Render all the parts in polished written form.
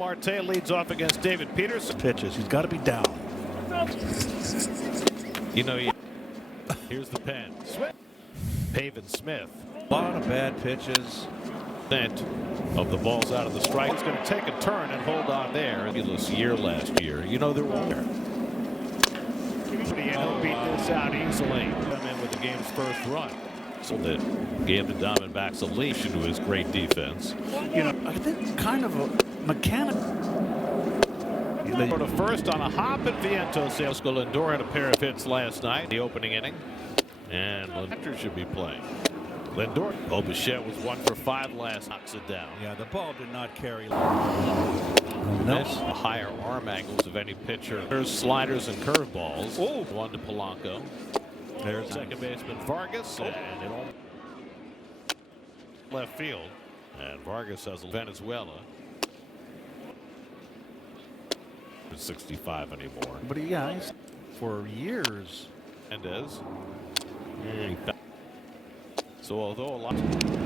Marte leads off against David Peterson. Pitches. He's got to be down. You know, here's the pen. Pavin Smith. A lot of bad pitches. Of the balls out of the strike. He's going to take a turn and hold on there. Fabulous year last year. You know, there were. He'll beat this out easily. Come in with the game's first run. So that gave the Diamondbacks a leash into his great defense. You know, I think kind of a mechanic. For the first on a hop at Vientos. Lindor had a pair of hits last night, the opening inning. And Lindor should be playing. Lindor. Bichette was 1 for 5 last. Knocks it down. Yeah, the ball did not carry. The higher arm angles of any pitcher. There's sliders and curveballs. Oh. One to Polanco. There's second baseman Vargas. And it all left field. And Vargas has Venezuela. 65 anymore. But yeah, he's for years. Mendez. So although a lot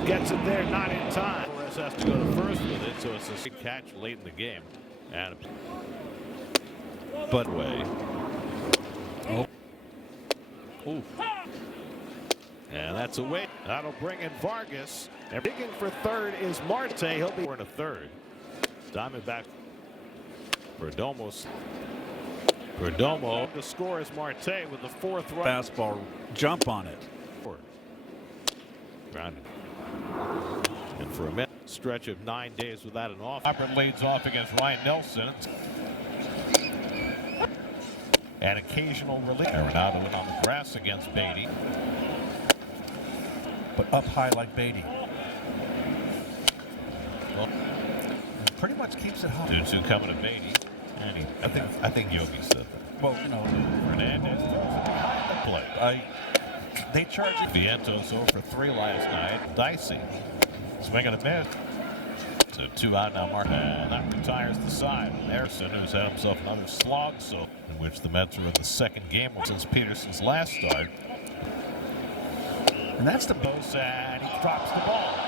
gets it there, not in time. Torres has to go to first with it, so it's a big catch late in the game. And but way. Oh. Ooh. And that's away. That'll bring in Vargas. And digging for third is Marte. He'll be in a third. Diamondback. Perdomo. The score is Marte with the 4th run. Fastball, jump on it. Grounded. And for a minute, stretch of 9 days without an off. Hopper leads off against Ryan Nelson. An occasional relief. Arenado went on the grass against Beatty. But up high like Beatty. Well, pretty much keeps it home. 2-2 coming to Beatty. And I think Yogi said that. Well, you know, Hernandez throws it behind the plate. They charge Vientos 0 for 3 last night. Dicey. Swing and a miss. So 2 out now. Mark. And that retires the side. Harrison, who's had himself another slog, so in which the Mets are in the second game since Peterson's last start. And that's the boss, and he drops the ball.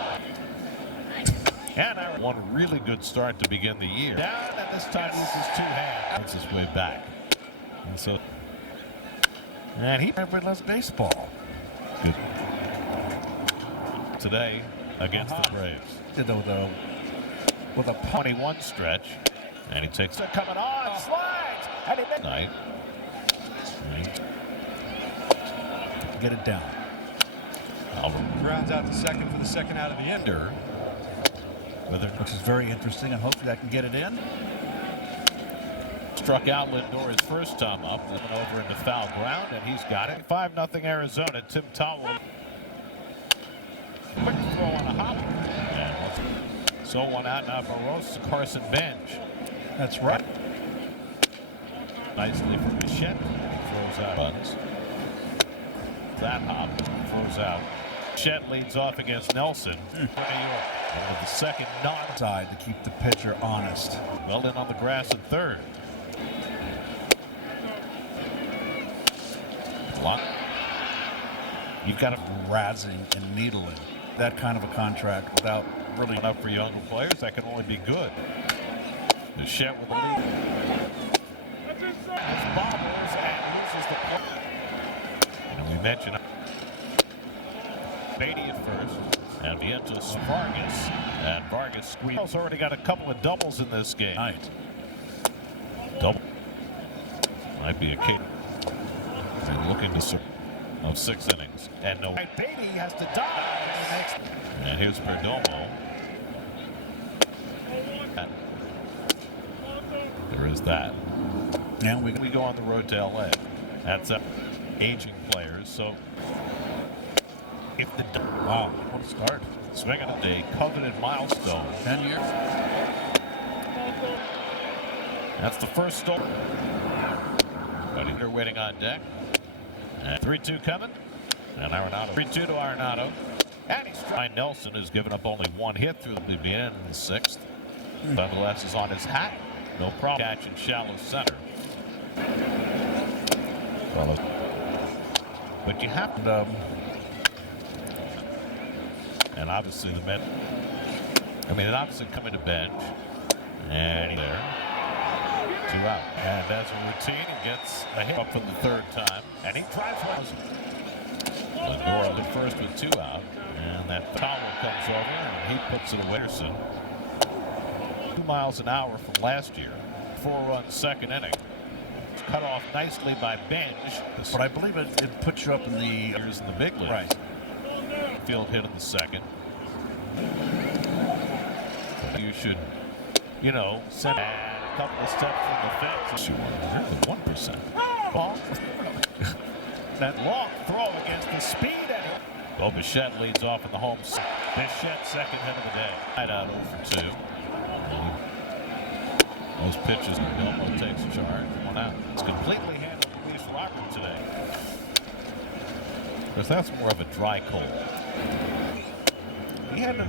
And one really good start to begin the year. Down, and this time uses 2 hands. Makes his way back. And so, and he never loves baseball. Good. Today against the Braves. With a 21 stretch, and he takes it coming on, slides, and he missed. Night. Get it down. Albert Grounds out to second for the second out of the ender. Which is very interesting, and hopefully I can get it in. Struck out Lindor his first time up, went over into foul ground, and he's got it. 5-0 Arizona. Tim Towell. Quick throw on a hop. So 1 out now for Ross Carson Bench. That's right. Nicely from Bichette. Throws out buttons. That hop throws out. Bichette leads off against Nelson. New York. And with the second non-side To keep the pitcher honest. well in on the grass at third. You've got to Razzing and needling. That kind of a contract without really enough for younger players. That can only be good. Bichette with the lead. Bobbles and uses the play. And we mentioned Beatty at first. And Vientos Vargas. And Vargas squeezed. Already got a couple of doubles in this game. Right. Double. Might be a kick. And looking to of 6 innings. And no. Beatty has to dive. And here's Perdomo. There is that. And We go on the road to LA. That's aging players. So if the wow, what a start. swinging at a coveted milestone. 10 years. That's the first story. But they're waiting on deck. And 3-2 coming. And Arenado. 3-2 to Arenado. And he's trying. Nelson has given up only 1 hit through the beginning in the 6th. Nonetheless is on his hat. No problem. Catch in shallow center. But you have to. And obviously the men. I mean, it obviously coming to bench. And out. And as a routine, he gets a hit up for the third time. And he drives one. Lindor at first with 2 out. And that foul comes over and he puts it away. 2 miles an hour from last year. 4-run second inning. Cut off nicely by Bench. But I believe it puts you up in the Years in the big league. right. Field hit in the second. You should, send a couple of steps from the fence. You're the 1%. Ball. That long throw against the speed. Well, Bichette leads off in the home. Bichette second hit of the day. Right out 0 for 2. Those pitches, Elmo takes charge. 1 out. It's completely handled Luis Robert today. Because that's more of a dry cold. He had an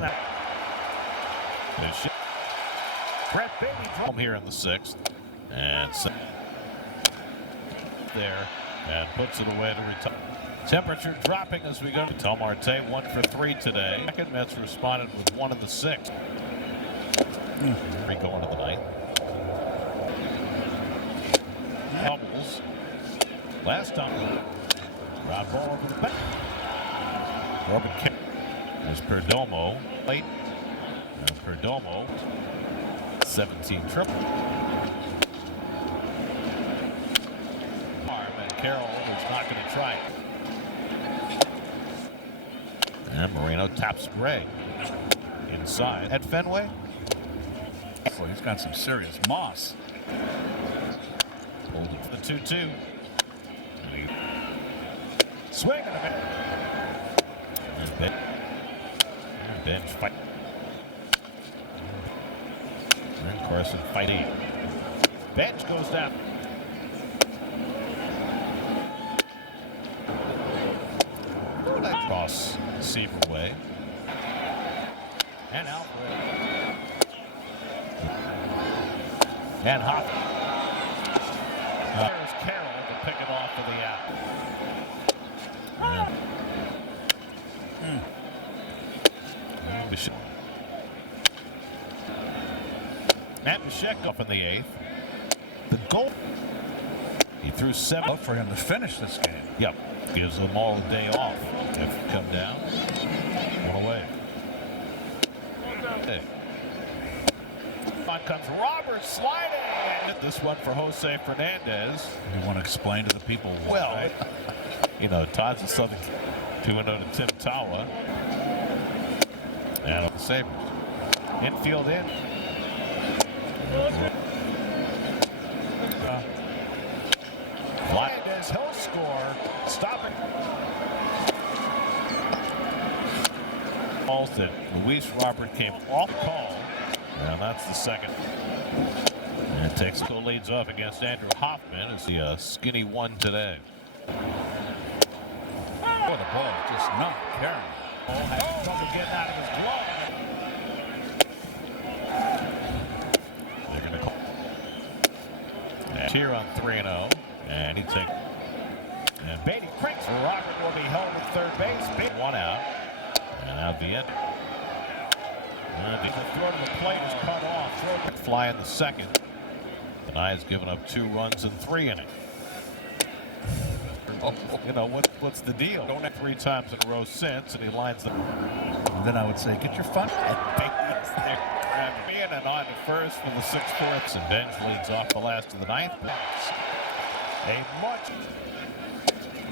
Brett Baby home here in the 6th. And there. And puts it away to retire. Temperature dropping as we go to Tom Marte, 1 for 3 today. Second, Mets responded with 1 in the 6th. 3 going to the 9th. Doubles. Last time. Ground ball over the back. Robert K. There's Perdomo. Late. And Perdomo. 17 triple. And Carroll is not going to try it. And Moreno taps Gray. Inside. At Fenway. Well, he's got some serious moss. Pulled it for the 2-2. Swing and a bit. And Bench fight. And Carson fighting. Bench goes down. Cross receiver way. And Alfred. And Hoffman. There's Carroll to pick it off for the out. Matt Bichette up in the 8th. The goal. He threw 7. Love for him to finish this game. Yep. Gives them all a day off. If you come down. 1 away. Hey. On comes Robert sliding. This one for Jose Fernandez. You want to explain to the people why? Well, Todd's a Southern 2-0 to Tim Tawa. And the Sabres. Infield in. Fernandez, he'll score. Stopping. Calls that Luis Robert came off call. And that's the second. And Texaco leads off against Andrew Hoffman as the skinny 1 today. Oh, the ball just not carrying. Had trouble getting out of his glove. They're going to call. And here on 3-0. And he takes. And Beatty cranks. Robert will be held at third base. 1 out. And out the end. The throw to the plate is cut off. Throw to fly in the second. The Knights given up 2 runs in 3 innings. What's the deal? Don't have 3 times in a row since, and he lines them. And then I would say, get your fun. And on to first for the 6/4. And Bench leads off the last of the 9th. A much.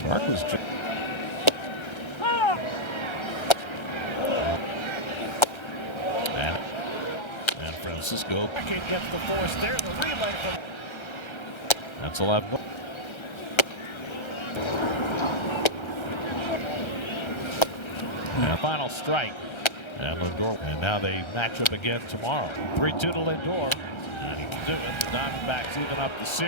Clark was. And Francisco gets the force there. The relay. That's 11. And final strike. And Lindor. And now they match up again tomorrow. 3-2 to Lindor. And he can do it. The Diamondbacks even up the series.